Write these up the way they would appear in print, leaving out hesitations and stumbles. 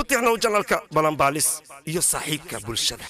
كنتيحنا وجنالك بلانباليس iyo saaxiibka bulshada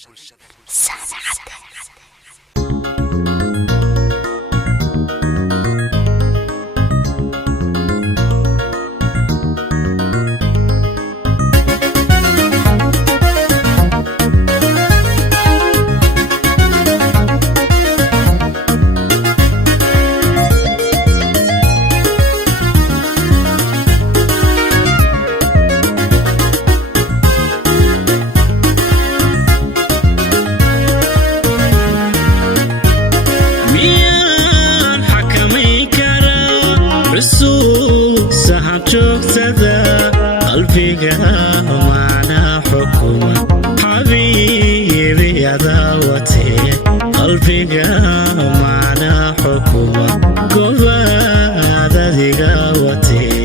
قلبك معنا حكومة حبيبي يا دعوتي قلبك معنا حكومة قوة ذي قوتي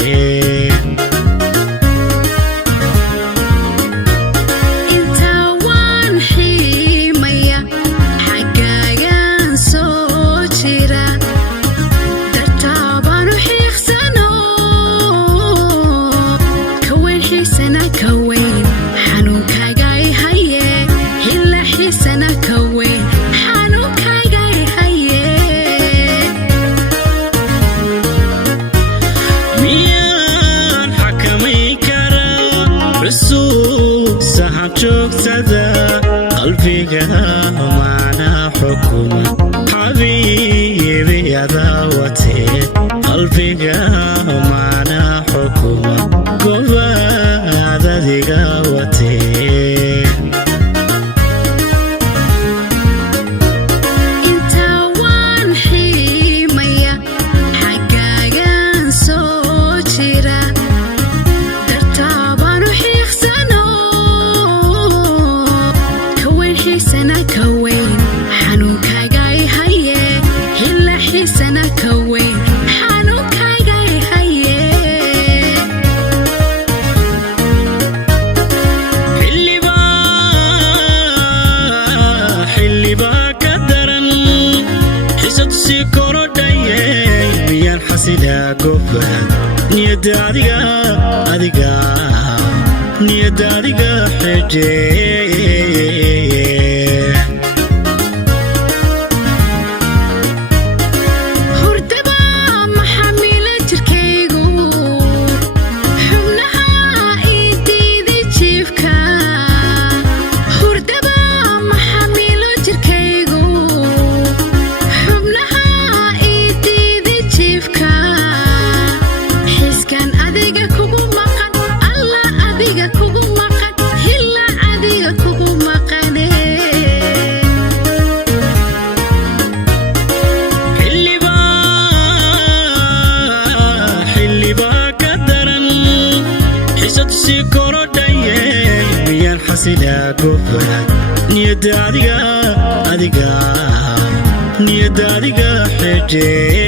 قلبك معنا حكومة حبيبي يا دعوتي قلبك معنا حكومة قوة ذي قوتي حسيدا قفل نيداريقا حجي حسيدا قفل نيداريقا حجي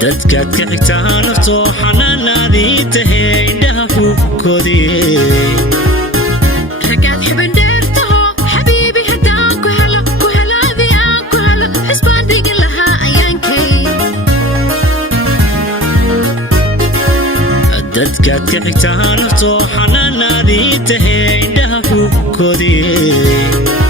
dadkaad ka xigtaa naftoo xanaanaadii tahay indhaha xuubkoodii ragaad xiban dheertaho xabiibi haddaan ku helaadii aan ku helo xisbaan dhigi lahaa ayaankay dadkaad ka xigtaa naftoo xanaanaadii tahay indhaha xuubkoodii